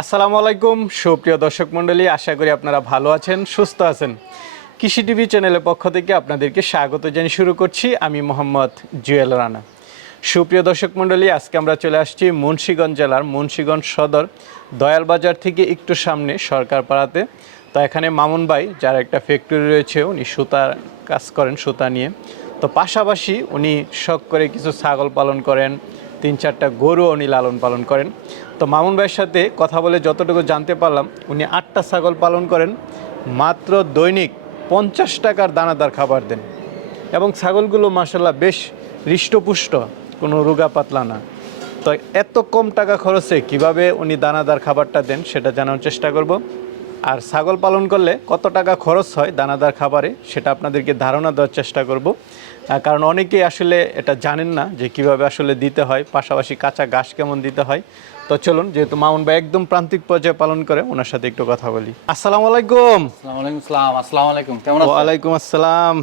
আসসালামু আলাইকুম সুপ্রিয় দর্শক মণ্ডলী, আশা করি আপনারা ভালো আছেন, সুস্থ আছেন। কৃষি টিভি চ্যানেলের পক্ষ থেকে আপনাদেরকে স্বাগত জানিয়ে শুরু করছি আমি মোহাম্মদ জুয়েল রানা। সুপ্রিয় দর্শক মণ্ডলী, আজকে আমরা চলে আসছি মুন্সিগঞ্জ জেলার মুন্সিগঞ্জ সদর দয়ালবাজার থেকে একটু সামনে সরকারপাড়াতে। তো এখানে মামুন ভাই, যার একটা ফ্যাক্টরি রয়েছে, উনি সুতার কাজ করেন, সুতা নিয়ে। তো পাশাপাশি উনি শখ করে কিছু ছাগল পালন করেন, 3-4টা গরু উনি লালন পালন করেন। তো মামুন ভাইয়ের সাথে কথা বলে যতটুকু জানতে পারলাম, উনি 8টা ছাগল পালন করেন, মাত্র দৈনিক 50 টাকার দানাদার খাবার দেন এবং ছাগলগুলো মাশাআল্লাহ বেশ হৃষ্টপুষ্ট, কোনো রোগা পাতলা না। তো এত কম টাকা খরচে কিভাবে উনি দানাদার খাবারটা দেন সেটা জানার চেষ্টা করব। আর ছাগল পালন করলে কত টাকা খরচ হয় দানাদার খাবারে সেটা আপনাদেরকে ধারণা দেওয়ার চেষ্টা করব। কারণ অনেকেই আসলে এটা জানেন না যে কিভাবে আসলে দিতে হয়, পাশাপাশি কাঁচা ঘাস কেমন দিতে হয়। তো চলুন, যেহেতু মামুন ভাই একদম প্রান্তিক পর্যায়ে পালন করে, ওনার সাথে একটু কথা বলি। আসসালামু আলাইকুম। আসসালামু আলাইকুম, কেমন আছেন? ওয়ালাইকুম আসসালাম,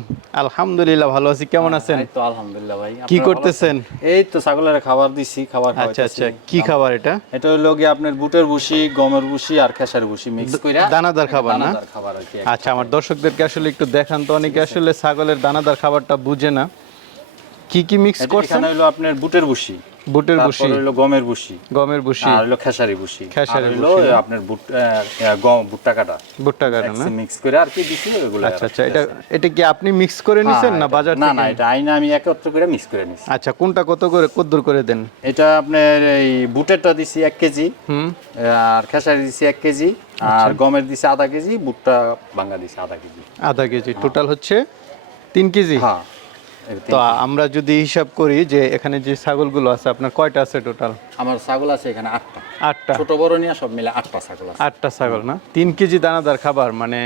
আলহামদুলিল্লাহ ভালো আছি। কেমন আছেন? এই তো আলহামদুলিল্লাহ ভাই। কি করতেছেন? এই তো ছাগলের খাবার দিছি, খাবার আচ্ছা খাওয়াইতেছি। আচ্ছা, কি খাবার এটা? এটা হলো কি আপনার বুটের ভুসি, গমের ভুসি আর খেসার ভুসি মিক্স কইরা দানাদার খাবার না? দানাদার খাবার আর কি। আচ্ছা, আমার দর্শকদেরকে আসলে একটু দেখান তো, অনেকে আসলে ছাগলের দানাদার খাবারটা বুঝে না। কি কি মিক্স করছেন? এখানে হলো আপনার বুটের ভুসি, বুটের ভুসি, তারপর হলো গমের ভুসি, গমের ভুসি আর হলো খেসারি ভুসি, খেসারি আর হলো ভুসি। আপনার গম ভুট্টা কাটা, ভুট্টা কাটা না? মিক্স করে আর কি দিছি ওগুলো। আচ্ছা আচ্ছা, এটা কি আপনি মিক্স করে নিছেন না বাজার না থেকে? না, এটা আইনা আমি একত্র করে মিক্স করে নিছি। আচ্ছা, কোনটা কত করে কদ্দুর করে দেন? এটা আপনার এই বুটেরটা দিছি 1 কেজি, আর খেসারি দিছি 1 কেজি, আর গমের দিছি আধা কেজি, ভুট্টা ভাঙা দিছি আধা কেজি। আধা কেজি, টোটাল হচ্ছে 3 কেজি। হ্যাঁ। তো আমরা যদি হিসাব করি যে এখানে যে ছাগলগুলো আছে, আপনার কয়টা আছে টোটাল? আমার ছাগল আছে এখানে 8টা। 8টা? ছোট বড় নিয়ে সব মিলে 8টা ছাগল আছে। 8টা ছাগল না? 3 কেজি দানাদার খাবার মানে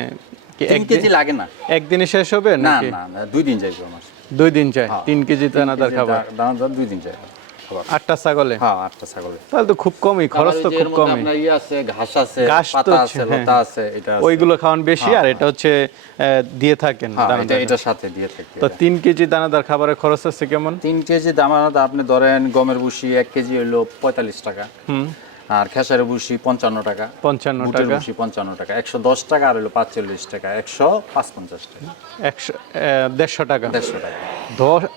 কি 3 কেজি লাগে না? একদিনে শেষ হবে না নাকি? না না, 2 দিন যাইবে আমার। 2 দিন যায় 3 কেজি দানাদার খাবার? দানাদার 2 দিন যাইবে খাবার। 8টা ছাগলে? হ্যাঁ, 8টা ছাগলে। তাহলে তো খুব কমই খরচ, তো খুব কমই। আপনার আছে, ঘাস আছে, ঘাস তো পাতা আছে, লতা আছে, এটা আছে। ওইগুলো খাওয়ান বেশি, আর এটা হচ্ছে দিয়ে থাকেন দানাদার। এটার সাথে দিয়ে থাকি। তো 3 কেজি দানাদার খাবারের খরচ আছে কেমন? 3 কেজি দানাদার আপনি ধরেন গমের ভুসি 1 কেজি হলো 45 টাকা, আর খেসারের ভুসি 55 টাকা, 55 বুটের টাকা, ভুসি 55 টাকা, 110 টাকা, আর হলো 45 টাকা, 155 টাকা, 150 টাকা। 150 টাকা।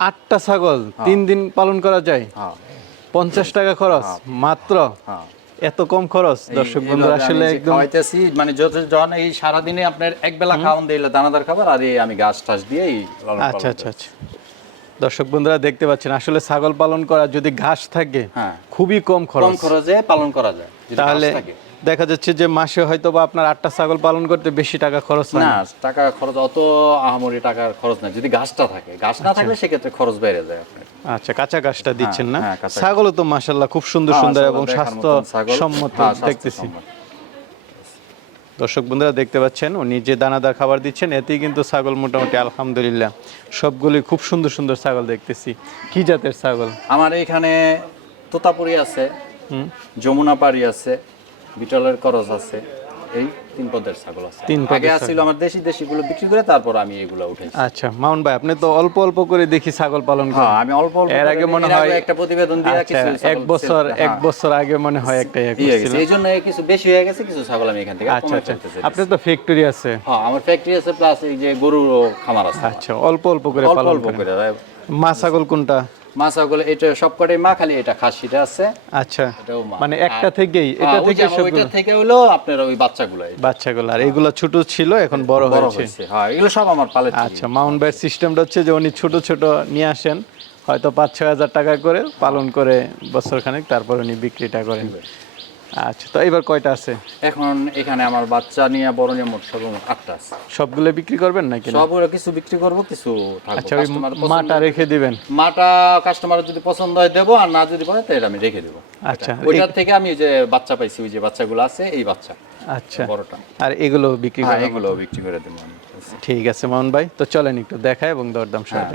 8টা ছাগল 3 দিন পালন করা যায়? হ্যাঁ 50 টাকা খরচ মাত্র? হ্যাঁ। এত কম খরচ? দর্শক বন্ধুরা আসলে একদম খাওয়াইতেছি, মানে যখন এই সারা দিনে আপনার এক বেলা খাওয়ান দিলে দানাদার খাবার, আর এই আমি ঘাস টাস দিয়ে লালন পালন আচ্ছা আচ্ছা আচ্ছা। দর্শক বন্ধুরা দেখতে পাচ্ছেন, আসলে ছাগল পালন করা যদি ঘাস থাকে খুবই কম কম খরচে পালন করা যায় যদি ঘাস তাহলে থাকে। দেখা যাচ্ছে যে মাসে হয়তো বা আপনার 8টা ছাগল পালন করতে বেশি টাকা খরচ হয় না, না। টাকা খরচ অত আহামরি টাকার খরচ না যদি ঘাসটা থাকে। ঘাস না থাকলে সেক্ষেত্রে খরচ বেড়ে যায় আপনার। আচ্ছা, কাঁচা ঘাসটা দিচ্ছেন না? হ্যাঁ, কাঁচা ছাগলও তো মাশাআল্লাহ খুব সুন্দর সুন্দর এবং স্বাস্থ্য সম্মত দেখতেছি। দর্শক বন্ধুরা দেখতে পাচ্ছেন, উনি যে দানাদার খাবার দিচ্ছেন এতেই কিন্তু ছাগল মোটামুটি আলহামদুলিল্লাহ সবগুলোই খুব সুন্দর সুন্দর ছাগল দেখতেছি। কি জাতের ছাগল? আমার এখানে তোতাপুরি আছে, যমুনাপাড়ি আছে, বিটলের করজ আছে, এই 3 পদের ছাগল আছে। আগে ছিল আমার দেশিগুলো বিক্রি করে তারপর আমি এগুলো উঠাইছি। আচ্ছা মামুন ভাই, আপনি তো অল্প অল্প করে দেখি ছাগল পালন করেন। হ্যাঁ, আমি অল্প অল্প। এর আগে মনে হয় একটা প্রতিবেদন দিয়ে কিছু এক বছর আগে মনে হয় একটা এইজন্য কিছু বেশি হয়ে গেছে, কিছু ছাগল আমি এখান থেকে আচ্ছা আচ্ছা। আপনার তো ফ্যাক্টরি আছে? হ্যাঁ, আমার ফ্যাক্টরি আছে, প্লাস এই যে গরুর খামার আছে। আচ্ছা, অল্প অল্প করে পালন করেন। মা ছাগল কোনটা? মা ছাগল এটা সবকটাই মা, খালি এটা খাসিটা আছে। আচ্ছা, মানে একটা থেকেই এটা থেকে ওইটা থেকে হলো আপনার ওই বাচ্চাগুলো, আর এগুলো ছোট ছিল এখন বড় হয়েছে। হ্যাঁ, এগুলো সব আমার পালে। আচ্ছা, মাউন্ট ভাইয়ের সিস্টেমটা হচ্ছে যে উনি ছোট ছোট নিয়ে আসেন, হয়তো 5-6 হাজার টাকা করে পালন করে বছরখানেক, তারপর উনি বিক্রিটা করেন। আচ্ছা, তো এবার কয়টা আছে এখন এখানে? আমার বাচ্চা নিয়ে বড় নিয়ে মোট 8টা আছে। সবগুলো বিক্রি করবেন নাকি? সবগুলো কিছু বিক্রি করব, কিছু থাকবে। আচ্ছা, ওই মাটা রেখে দিবেন? মাটা কাস্টমার যদি পছন্দ হয় দেবো, আর না যদি বলে তাহলে আমি রেখে দেবো। আচ্ছা, ওইটার থেকে আমি যে বাচ্চা পাইছি, ওই যে বাচ্চাগুলো আছে, এই বাচ্চা। আচ্ছা, বড়টা। আর এগুলো বিক্রি করবেন? এগুলো বিক্রি করে দেবো আমি। ঠিক আছে মামুন ভাই, তো চলেন একটু দেখাই এবং দরদাম শুনে।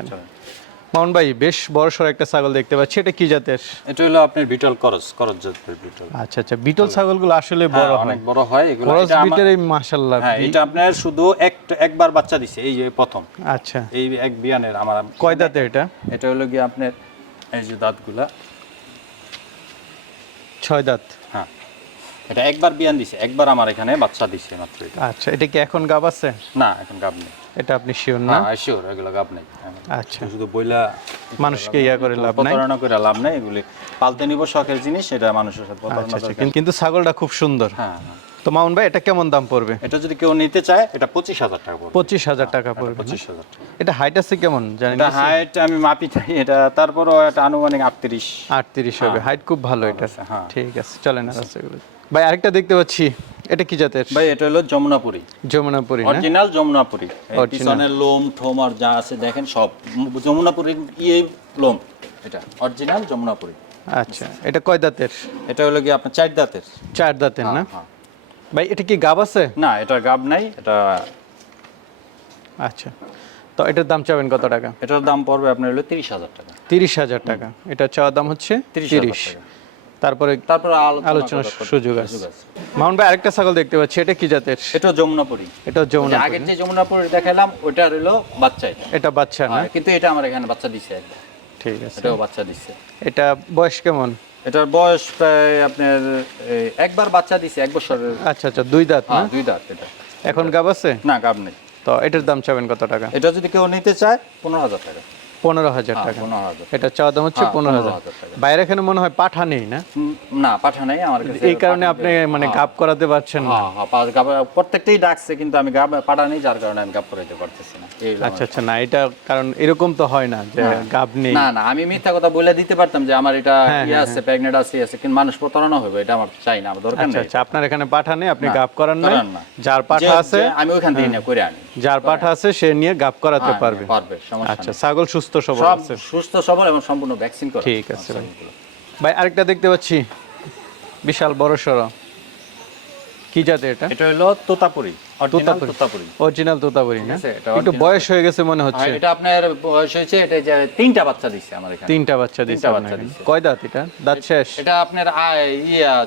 মামুন ভাই, বেশ বড়সড় একটা ছাগল দেখতে পাচ্ছি, এটা কি জাতের? এটা হলো আপনার বিটল করজ জাতের বিটল। আচ্ছা আচ্ছা, বিটল ছাগলগুলো আসলে বড় হয়, অনেক বড় হয় এগুলো। ক্রস বিটের মাশাআল্লাহ। হ্যাঁ, এটা আপনার শুধু একবার বাচ্চা দিছে, এই যে প্রথম। আচ্ছা, এই এক বিয়ানের। আমার কয় দাঁতের এটা? এটা হলো কি আপনার এই যে দাঁতগুলা 6 দাঁত। হ্যাঁ, এটা একবার বিয়ান দিছে, একবার আমার এখানে বাচ্চা দিছে মাত্র এটা। আচ্ছা, এটা কি এখন গাব আছে? না, এখন গাব নেই। এটা আপনি শিওর না? হ্যাঁ শিওর, এগুলো গাব নেই। আচ্ছা, শুধু বইলা মানুষকে ইয়া করে লাভ নাই, প্রতারণা করে লাভ নাই। এগুলি পালতে নিব শখের জিনিস, এটা মানুষের সাথে প্রতারণা আচ্ছা, দরকার। কিন্তু ছাগলটা খুব সুন্দর। হ্যাঁ। তো মামুন ভাই, এটা কেমন দাম পড়বে? এটা যদি কেউ নিতে চায় এটা 25,000 টাকা পড়বে। 25,000 টাকা পড়বে। 25,000 টাকা। এটা হাইট আছে কেমন জানেন? এটা হাইট আমি মাপি নাই এটা, তারপরও এটা আনুমানিক 38 হবে। হাইট খুব ভালো এটা। হ্যাঁ। ঠিক আছে, চলেন আর আছে এগুলো। ভাই আরেকটা দেখতে পাচ্ছি, এটা কি জাতের? ভাই এটা হলো যমুনাপুরি। যমুনাপুরি না? অরিজিনাল যমুনাপুরি। এই পিছনের লোম ঠোম আর যা আছে দেখেন সব যমুনাপুরির লোম। এটা অরিজিনাল যমুনাপুরি। আচ্ছা, এটা কয় দাঁতের? এটা হলো কি আপনার 4 দাঁতের। 4 দাঁতের না? ভাই এটা কি গাব আছে? না, এটা গাব নাই এটা। আচ্ছা, তো এটার দাম চাবেন কত টাকা? এটার দাম পড়বে আপনার হলো 30,000 টাকা। 30,000 টাকা। এটা চাওয়া দাম হচ্ছে 30। তারপরে আলোচনার সুযোগ আছে। মামুন ভাই আরেকটা ছাগল দেখতে পাচ্ছি, এটা কি জাতের? এটা যমুনাপুরি। এটা যমুনাপুরি। আগের যে যমুনাপুরি দেখালাম ওটা হলো বাচ্চা। এটা বাচ্চা না? কিন্তু এটা আমার এখানে বাচ্চা দিছে একবার। ঠিক আছে, এটাও বাচ্চা দিছে। এটা বয়স কেমন? এটার বয়স প্রায় আপনার একবার বাচ্চা দিছে 1 বছরের। আচ্ছা, 2 দাঁত না? 2 দাঁত। এটা এখন গাব আছে? না, গাব নেই। তো এটার দাম চাবেন কত টাকা? এটা যদি কেউ নিতে চায় 15,000 টাকা। 15,000 টাকা। 15,000। এটা চাওয়া দাম হচ্ছে 15,000 টাকা। বাইরে এখানে মনে হয় পাঠা নেই না? না, পাঠা নাই আমার কাছে। এই কারণে আপনি মানে গাব করাতে পারছেন না? হ্যাঁ, প্রত্যেকটাই ডাকছে কিন্তু আমি গাব পাঠা নেই, যার কারণে আমি গাব করাতে পারতেছি না। আচ্ছা, না এটা কারণ এরকম তো হয় না যে গাব নেই। না, আমি মিথ্যা কথা বলে দিতে পারতাম যে আমার এটা আছে, প্রেগন্যান্ট আছে, কিন্তু মানুষ প্রতারণা হবে, এটা আমার চাই না, আমার দরকার নেই। আচ্ছা, আপনার এখানে পাঠা নেই, আপনি গাব করান না। যার পাঠা আছে আমি ওইখান থেকে নিয়ে করে আনি। যার পাঠা আছে সে নিয়ে গাব করাতে পারবে। সমস্যা আচ্ছা, ছাগল সুস্থ সবল আছে? সুস্থ সবল এবং সম্পূর্ণ ভ্যাকসিন করা। ঠিক আছে ভাই। ভাই আরেকটা দেখতে পাচ্ছি, বিশাল বড় সড়ো, কি জাতের এটা? এটা হলো তোতাপুরি। অরিজিনাল তোতাপুরি না? একটু বয়স হয়ে গেছে মনে হচ্ছে। এটা আপনার বয়স হয়েছে, এটা যে 3টা বাচ্চা দিছে আমার এখানে। 3টা বাচ্চা দিছে। কয় দাঁত এটা? দাঁত শেষ? এটা আপনার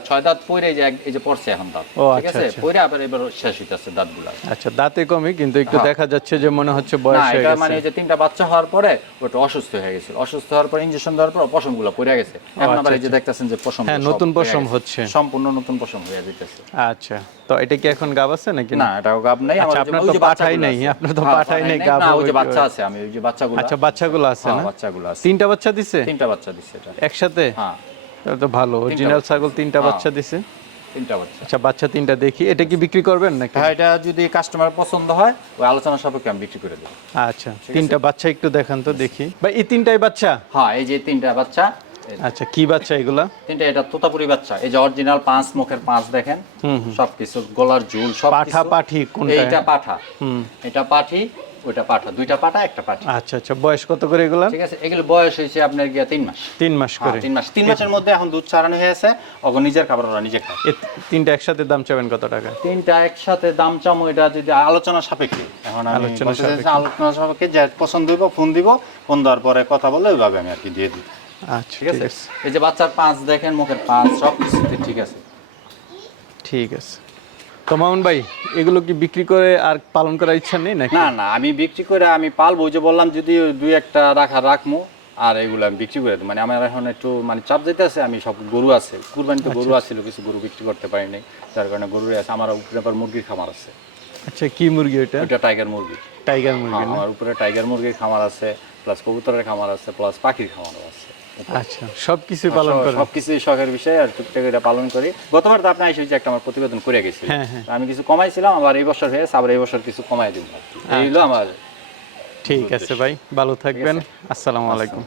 6 দাঁত পড়ে এই যে পড়ছে এখন দাঁত। ঠিক আছে, পড়ে আবার এবার শেষ হইতাছে দাঁতগুলো। আচ্ছা, দাঁতে কমই কিন্তু একটু দেখা যাচ্ছে যে মনে হচ্ছে বয়স হয়ে গেছে। এটা মানে যে 3টা বাচ্চা হওয়ার পরে ওটা অসুস্থ হয়ে গেছে। অসুস্থ হওয়ার পর ইনজেকশন দেওয়ার পর পশমগুলো পড়ে গেছে। এখন আবার এই যে দেখতাছেন যে পশম, হ্যাঁ, নতুন পশম হচ্ছে, সম্পূর্ণ নতুন পশম হয়ে যাইতেছে। আচ্ছা, তো এটা কি এখন গাব আছে নাকি? না, এটাও গাব নাই। আমার আপনার তো পাঠাই নাই, আপনার তো পাঠাই নাই গাব। না, ওই যে বাচ্চা আছে, আমি ওই যে বাচ্চাগুলো। আচ্ছা, বাচ্চাগুলো আছে না? বাচ্চাগুলো আছে। 3টা বাচ্চা দিছে? 3টা বাচ্চা দিছে এটা একসাথে? হ্যাঁ, এটা তো ভালো। অরিজিনাল ছাগল 3টা বাচ্চা দিছে। 3টা বাচ্চা। আচ্ছা, বাচ্চা 3টা দেখি। এটা কি বিক্রি করবেন নাকি? হ্যাঁ, এটা যদি কাস্টমার পছন্দ হয় ওই আলোচনা সাপেক্ষে আমি বিক্রি করে দেব। আচ্ছা, 3টা বাচ্চা একটু দেখান তো দেখি। ভাই এই 3টাই বাচ্চা? হ্যাঁ, এই যে 3টা বাচ্চা। আচ্ছা, কি বাচ্চা এগুলা? 3টা এটা তোতাপুরি বাচ্চা। এই যে অরিজিনাল 5 মুখের 5 দেখেন, সবকিছু গলার ঝুল সব। পাঠা পাঠি কোনটা? এইটা পাঠা। এটা পাঠি, ওটা পাঠা। 2টা পাঠা, একটা পাঠি। আচ্ছা, বয়স কত করে এগুলা? ঠিক আছে, এগুলো বয়স হইছে আপনার গিয়া 3 মাস। 3 মাস করে? 3 মাসের মধ্যে এখন দুধ ছাড়ানো হয়েছে, ওগো নিজের খাবার ওরা নিজে খায়। এই 3টা একসাথে দাম চাবেন কত টাকা? 3টা একসাথে দাম চামো এটা যদি আলোচনা সাপেক্ষে। এখন আমি আলোচনা সাপেক্ষে যে পছন্দ হইব ফোন দিব, ফোন দেওয়ার পরে কথা বলে ওইভাবে আমি আর কি দিয়ে দিই। আচ্ছা, ঠিক আছে। এই যে বাচ্চার 5 দেখেন, মুখের 5 সব কিছুতে ঠিক আছে। ঠিক আছে। তো মামুন ভাই, এগুলো কি বিক্রি করে আর পালন করার ইচ্ছা নেই নাকি? না, আমি বিক্রি করে আমি পালবো, যে বললাম যদি 2-1টা রাখবো, আর এগুলো আমি বিক্রি করে দেবো। মানে আমার এখন একটু মানে চাপ যেতে আছে, আমি সব গরু আছে, কুরবানিতে গরু আছিল, কিছু গরু বিক্রি করতে পারি নাই, যার কারণে গরুরই আছে। আমার উপরে আবার মুরগির খামার আছে। আচ্ছা, কি মুরগি ওটা? ওটা টাইগার মুরগি। টাইগার মুরগি? আমার উপরে টাইগার মুরগির খামার আছে, প্লাস কবুতরের খামার আছে, প্লাস পাখির খামারও আছে। আচ্ছা, সবকিছু পালন করেন? সবকিছুই শখের বিষয়, আর টুকটাক এটা পালন করি। গতবার তো আপনি এসে একটা আমার প্রতিবেদন করে গেছিলেন, আমি কিছু কমাইছিলাম, আবার এই বছর হয়েছে, আবার এই বছর কিছু কমাই দিব। এই হলো আমার। ঠিক আছে ভাই, ভালো থাকবেন। আসসালামু আলাইকুম।